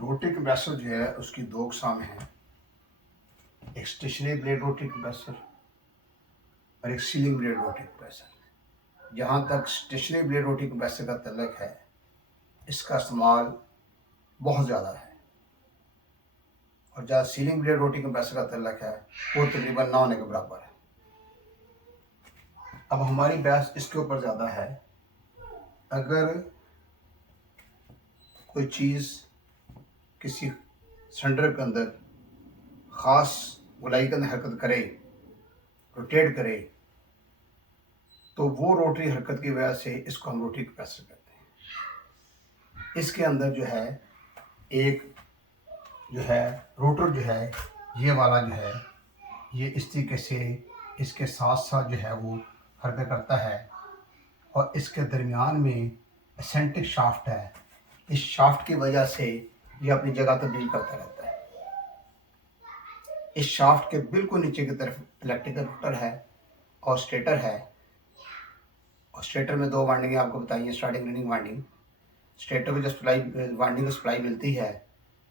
Rotary compressor जो है उसकी दो अक़साम हैं। एक स्टेशनरी ब्लेड रोटरी कंप्रेसर और एक सीलिंग ब्लेड रोटरी कंप्रेसर। जहाँ तक स्टेशनरी ब्लेड रोटरी कंप्रेसर का तल्लक है, इसका इस्तेमाल बहुत ज़्यादा है, और जहाँ सीलिंग ब्लेड रोटरी कंप्रेसर का तल्लक है वो तकरीबन ना होने के बराबर है। अब हमारी बहस इसके ऊपर ज़्यादा है, अगर कोई चीज़ किसी सिलेंडर के अंदर ख़ास गोलाई के अंदर हरकत करे, रोटेट करे, तो वो रोटरी हरकत की वजह से इसको हम रोटरी कंप्रेसर कहते हैं। इसके अंदर जो है एक जो है रोटर जो है ये वाला जो है ये इस तरीके से इसके साथ साथ जो है वो हरकत करता है, और इसके दरमियान में एसेंट्रिक शाफ्ट है। इस शाफ्ट की वजह से ये अपनी जगह तब्दील करता रहता है। इस शाफ्ट के बिल्कुल नीचे की तरफ इलेक्ट्रिकल रोटर है और स्टेटर है, और स्टेटर में दो वाइंडिंग आपको बताइए, स्टार्टिंग रनिंग वाइंडिंग। स्टेटर को जब सप्लाई वाइंडिंग को सप्लाई मिलती है,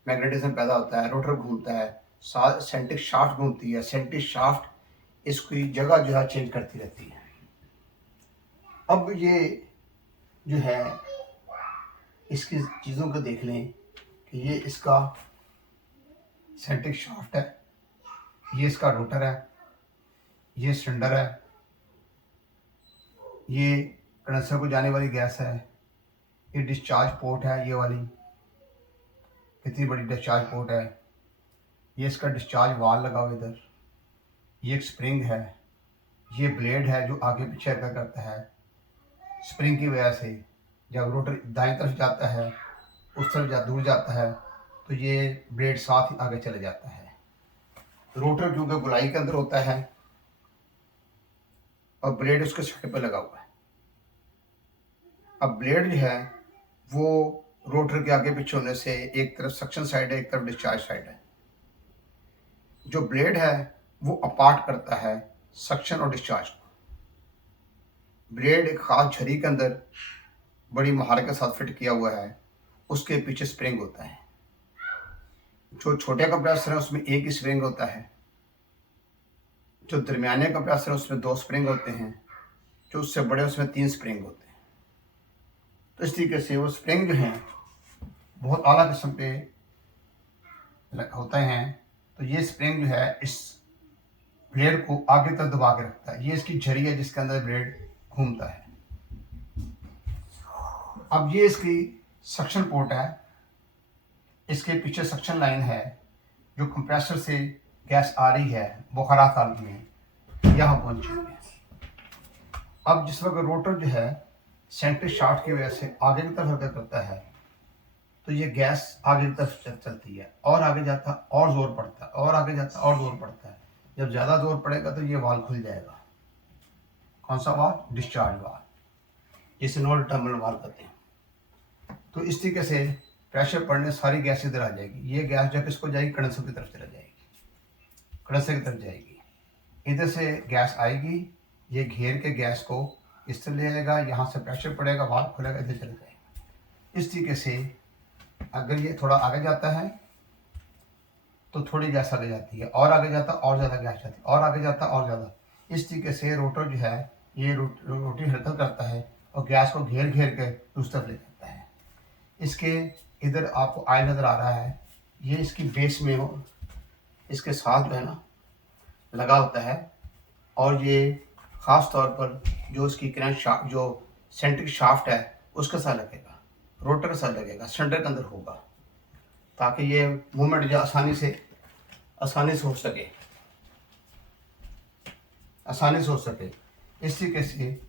मैग्नेटिज्म पैदा होता है, रोटर घूमता है, साथ सेंट्रिक शाफ्ट घूमती है। सेंट्रिक शाफ्ट इसकी जगह जो है चेंज करती रहती है। अब ये जो है इसकी चीज़ों को देख लें कि ये इसका सेंट्रिक शाफ्ट है, ये इसका रोटर है, ये सिलेंडर है, ये कंडेंसर को जाने वाली गैस है, ये डिस्चार्ज पोर्ट है, ये वाली कितनी बड़ी डिस्चार्ज पोर्ट है, ये इसका डिस्चार्ज वाल लगा हुआ इधर, ये एक स्प्रिंग है, ये ब्लेड है जो आगे पीछे हरकत करता है। स्प्रिंग की वजह से जब रोटर दाएं तरफ जाता है, उस तरफ दूर जाता है, तो ये ब्लेड साथ ही आगे चले जाता है। रोटर क्योंकि गोलाई के अंदर होता है और ब्लेड उसके सटे पर लगा हुआ है। अब ब्लेड जो है वो रोटर के आगे पीछे होने से एक तरफ सक्शन साइड है, एक तरफ डिस्चार्ज साइड है। जो ब्लेड है वो अपार्ट करता है सक्शन और डिस्चार्ज को। ब्लेड एक खास झरी के अंदर बड़ी महारत के साथ फिट किया हुआ है, उसके पीछे स्प्रिंग होता है। जो छोटे कंप्रेसर है उसमें एक ही स्प्रिंग होता है, जो दरमियाने कंप्रेसर है उसमें दो स्प्रिंग होते हैं, जो उससे बड़े उसमें तीन स्प्रिंग होते हैं। तो इस तरीके से वो स्प्रिंग जो हैं बहुत आला किस्म के होते हैं। तो ये स्प्रिंग जो है इस ब्लेड को आगे तक दबा के रखता है। ये इसकी झरी है जिसके अंदर ब्लेड घूमता है। अब ये इसकी सक्शन पोर्ट है, इसके पीछे सक्शन लाइन है, जो कंप्रेसर से गैस आ रही है बुखारात हालत में यहाँ पहुँची है। अब जिस वक्त रोटर जो है सेंट्रिक शाफ्ट की वजह से आगे की तरफ हरकत करता है, तो ये गैस आगे की तरफ चलती है, और आगे जाता और जोर पड़ता है, और आगे जाता और जोर पड़ता है। जब ज़्यादा जोर पड़ेगा तो ये वाल्व खुल जाएगा। कौन सा वाल्व? डिस्चार्ज वाल्व, जिसे नो टर्मिनल वाल्व कहते हैं। तो इस तरीके से प्रेशर पड़ने सारी गैस इधर आ जाएगी। ये गैस जब इसको जाएगी कंडेंसर की तरफ चला जाएगी, कंडेंसर की तरफ जाएगी, इधर से गैस आएगी, ये घेर के गैस को इस तरह ले आएगा, यहाँ से प्रेशर पड़ेगा, वाल्व खुलेगा, इधर चला जाएगा। इस तरीके से अगर ये थोड़ा आगे जाता है तो थोड़ी गैस आगे जाती है, और आगे जाता और ज़्यादा गैस जाती है, और आगे जाता और ज़्यादा। इस तरीके से रोटर जो है ये रोटी हरकत करता है और गैस को घेर घेर के दूसरी तरफ ले जाता है। इसके इधर आपको ऑयल नज़र आ रहा है, ये इसकी बेस में हो, इसके साथ जो है ना लगा होता है, और ये ख़ास तौर पर जो इसकी क्रैंक शाफ्ट जो सेंट्रिक शाफ्ट है उसके साथ लगेगा, रोटर के साथ लगेगा, सिलेंडर के अंदर होगा, ताकि ये मूवमेंट जो आसानी से हो सके, इस तरीके से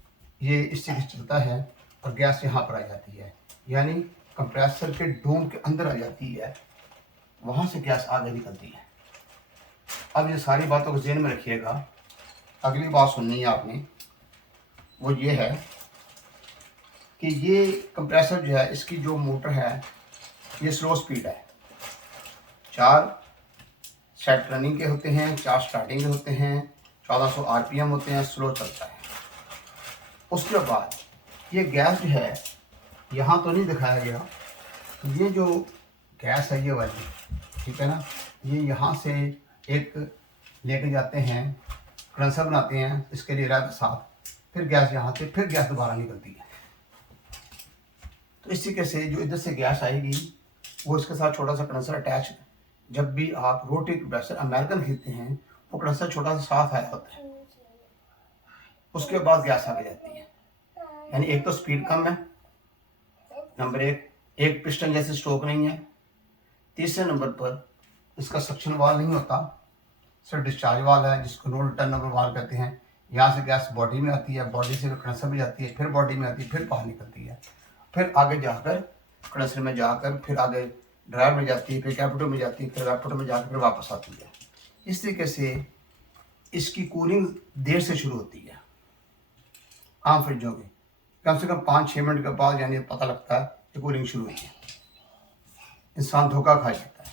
ये इस तरीके से चलता है और गैस यहाँ पर आ जाती है, यानी कंप्रेसर के डोम के अंदर आ जाती है, वहाँ से गैस आगे निकलती है। अब ये सारी बातों को ज़हन में रखिएगा। अगली बात सुननी है आपने, वो ये है कि ये कंप्रेसर जो है इसकी जो मोटर है ये स्लो स्पीड है। 4 सेट रनिंग के होते हैं, 4 स्टार्टिंग के होते हैं, 1400 आरपीएम होते हैं, स्लो चलता है। उसके बाद ये गैस जो है यहाँ तो नहीं दिखाया गया, ये जो गैस है ये वाली, ठीक है ना, ये यहाँ से एक लेके जाते हैं, कंडेंसर बनाते हैं, इसके लिए रहता साथ, फिर गैस यहाँ से, फिर गैस दोबारा निकलती है। तो इस तरीके से जो इधर से गैस आएगी वो इसके साथ छोटा सा कंडेंसर अटैच, जब भी आप रोटी कंप्रेसर अमेरिकन खरीदते हैं वो कंडेंसर छोटा सा साथ आया होता है, उसके बाद गैस आगे जाती है। यानी एक तो स्पीड कम है, नंबर एक पिस्टन जैसे स्ट्रोक नहीं है, तीसरे नंबर पर इसका सक्शन वाल नहीं होता, सिर्फ डिस्चार्ज वाल है जिसको नो रिटर्न नंबर वाल कहते हैं। यहाँ से गैस बॉडी में आती है, बॉडी से कंडेंसर में जाती है, फिर बॉडी में आती है, फिर बाहर निकलती है, फिर आगे जाकर कंडेंसर में जाकर फिर आगे ड्रायर में जाती है, फिर कैपिटल में जाती है, फिर कैपिटल में जाकर फिर वापस आती है। इस तरीके से इसकी कूलिंग देर से शुरू होती है। आम फ्रिजों की कम से कम 5-6 मिनट के बाद यानी पता लगता है कि कूलिंग शुरू हुई है। इंसान धोखा खा जाता है।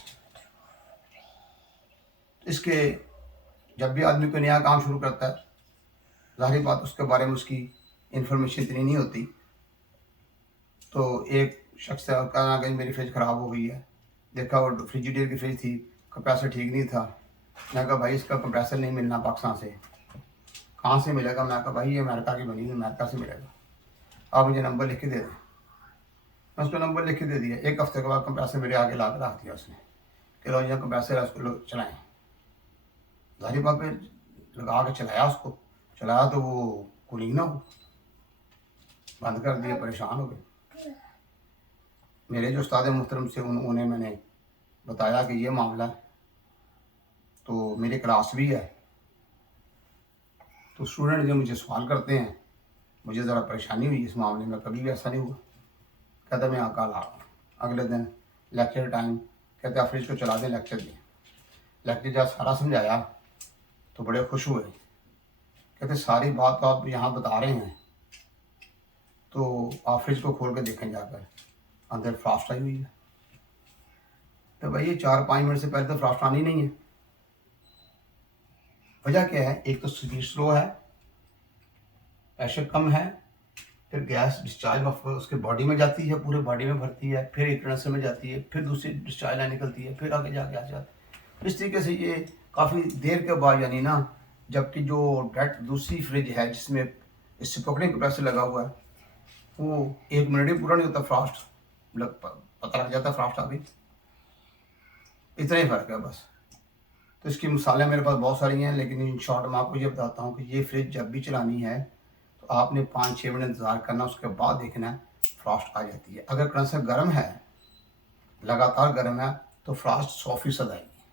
इसके जब भी आदमी कोई नया काम शुरू करता है, जाहिर बात उसके बारे में उसकी इंफॉर्मेशन इतनी नहीं होती। तो एक शख्स कहना कि मेरी फ्रिज ख़राब हो गई है, देखा वो फ्रिजिडेयर की फ्रिज थी, कंप्रेसर ठीक नहीं था। मैं कहा भाई इसका कंप्रेसर नहीं मिलना पाकिस्तान से, कहाँ से मिलेगा? मैं कहा भाई ये अमेरिका की बनी है, अमेरिका से मिलेगा, आप मुझे नंबर लिख के दे दें। मैं उसको नंबर लिख के दे दिया। एक हफ्ते के बाद कंप्रेसर मेरे आगे ला कर रख दिया उसने कि लो यहाँ कंप्रेसर है, उसको लो चलाएँ। जाहिर बात पे लगा के चलाया, उसको चलाया तो वो कूलिंग ना हो, बंद कर दिया, परेशान हो गए। मेरे जो उस्ताद मुहतरम से उन्हें मैंने बताया कि ये मामला है, तो मेरी क्लास भी है, तो स्टूडेंट जो मुझे सवाल करते हैं, मुझे ज़रा परेशानी हुई इस मामले में, कभी भी ऐसा नहीं हुआ। कहता मैं कल आ रहा हूँ। अगले दिन लेक्चर टाइम, कहते आप फ्रिज को चला दें, लेक्चर दें। लेक्चर जब सारा समझाया तो बड़े खुश हुए, कहते सारी बात तो आप यहाँ बता रहे हैं, तो आप फ्रिज को खोल कर देखें जाकर, अंदर फ्रास्ट आई हुई है। तो भाई ये 4-5 मिनट से पहले तो फ्रास्ट आनी नहीं है। वजह क्या है? एक तो स्पीड स्लो है, प्रेशर कम है, फिर गैस डिस्चार्ज उसके बॉडी में जाती है, पूरे बॉडी में भरती है, फिर एक कंडेंसर में जाती है, फिर दूसरी डिस्चार्ज लाइन निकलती है, फिर आगे जाके आ जाती है। इस तरीके से ये काफ़ी देर के बाद, यानी ना, जबकि जो डायरेक्ट दूसरी फ्रिज है जिसमें रेसिप्रोकेटिंग कंप्रेसर लगा हुआ है, वो 1 मिनट ही पूरा नहीं होता, फ्रास्ट पता लग जाता फ्रास्ट आ गई। इतना ही फ़र्क है बस। तो इसकी मिसालें मेरे पास बहुत सारी हैं, लेकिन इन शॉर्ट मैं आपको ये बताता हूँ कि ये फ्रिज जब भी चलानी है तो आपने 5-6 मिनट इंतज़ार करना, उसके बाद देखना है फ्रास्ट आ जाती है। अगर कंडेंसर गर्म है, लगातार गर्म है, तो फ्रास्ट 100% आएगी।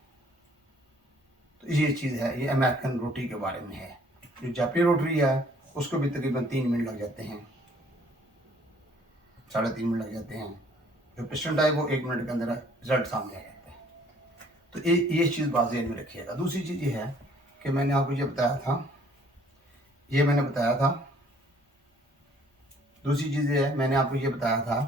तो ये चीज़ है, ये अमेरिकन रोटी के बारे में है। जो जापानी रोटी है उसको भी तकरीबन 3 मिनट लग जाते हैं, 3.5 मिनट लग जाते हैं। जो पिस्टन टाइप वो 1 मिनट के अंदर रिजल्ट सामने आ जाता है। तो ये चीज़ बात ज़हन में रखिएगा। दूसरी चीज़ ये है कि मैंने आपको ये बताया था, दूसरी चीज़ ये है, मैंने आपको ये बताया था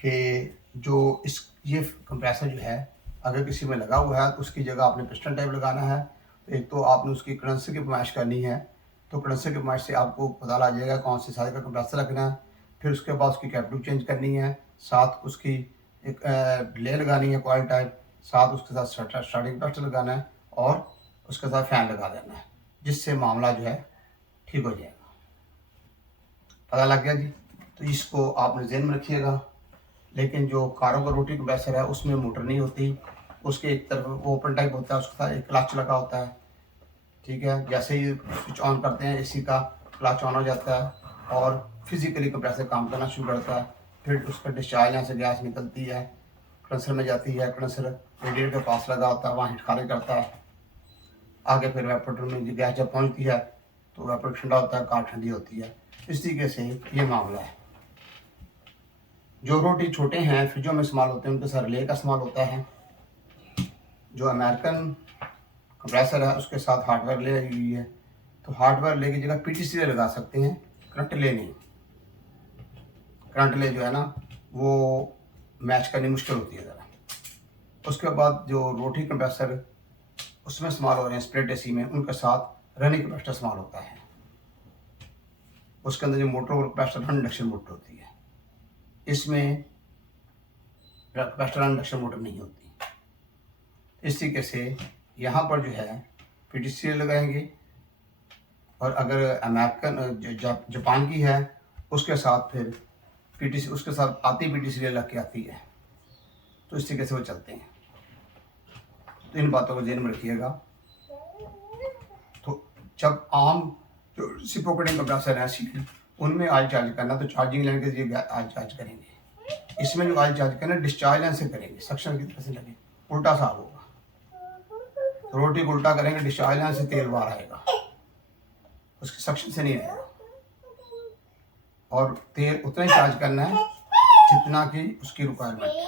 कि जो ये कंप्रेसर जो है अगर किसी में लगा हुआ है तो उसकी जगह आपने पिस्टन टाइप लगाना है। तो एक तो आपने उसकी कंडेंसर की पैमाइश करनी है, तो कंडेंसर की पैमाइश से आपको पता लग जाएगा कौन से साइज का कंप्रेसर रखना है। फिर उसके बाद उसकी कैपिटल चेंज करनी है, साथ उसकी एक रिले लगानी है कॉइल टाइप, साथ उसके साथ स्टार्टिंग प्रेशर लगाना है और उसके साथ फ़ैन लगा देना है, जिससे मामला जो है ठीक हो जाएगा। पता लग गया जी? तो इसको आपने ज़हन में रखिएगा। लेकिन जो कारों का रोटी कंप्रेसर है उसमें मोटर नहीं होती, उसके एक तरफ ओपन टाइप होता है, उसके साथ एक क्लच लगा होता है, ठीक है। जैसे ही स्विच ऑन करते हैं एसी का, क्लच ऑन हो जाता है और फिजिकली कंप्रेसर काम करना शुरू करता है। फिर उसका डिस्चार्ज, यहाँ से गैस निकलती है, कंडेंसर में जाती है, कंडेंसर रेडिएटर के पास लगा होता है, वहाँ हीट खारिज करता है। आगे फिर वेपोरेटर में गैस जब पहुँचती है तो वेपोरेटर ठंडा होता है, कार ठंडी होती है। इस तरीके से ये मामला है। जो रोटी छोटे हैं फ्रिजों में इस्तेमाल होते हैं, उनके साथ रिले का इस्तेमाल होता है। जो अमेरिकन कंप्रेसर है उसके साथ हार्डवेयर ले लगी हुई है, तो हार्डवेयर ले की जगह पीटीसी ले लगा सकते हैं, करंट ले नहीं। करंट ले जो है ना वो मैच करनी मुश्किल होती है ज़रा। उसके बाद जो रोटी कंप्रेसर उसमें इस्तेमाल हो रहे हैं स्प्लिट एसी में, उनके साथ रनिंग कंप्रेसर इस्तेमाल होता है। उसके अंदर जो मोटर और कंप्रेसर इंडक्शन मोटर होती है। इसमें कैपेसिटर इंडक्शन मोटर नहीं होती। इस तरीके से यहाँ पर जो है पीटीसी लगाएंगे, और अगर अमेरिकन जापान की है उसके साथ फिर पीटीसी उसके साथ आती पीटीसी लग के आती है। तो इस तरीके से वो चलते हैं। तो इन बातों को ध्यान में रखिएगा। तो जब आम जो रेसिप्रोकेटिंग कंप्रेसर है सील, उनमें ऑयल चार्ज करना तो चार्जिंग लाइन के जरिए ऑयल चार्ज करेंगे। इसमें जो ऑयल चार्ज करना डिस्चार्ज लाइन से करेंगे, सक्शन की तरह से लगे, उल्टा साफ होगा। तो रोटी को उल्टा करेंगे, डिस्चार्ज लाइन से तेल बाहर आएगा, उसके सक्शन से नहीं आएगा। और तेल उतना ही चार्ज करना है जितना कि उसकी रिक्वायरमेंट है।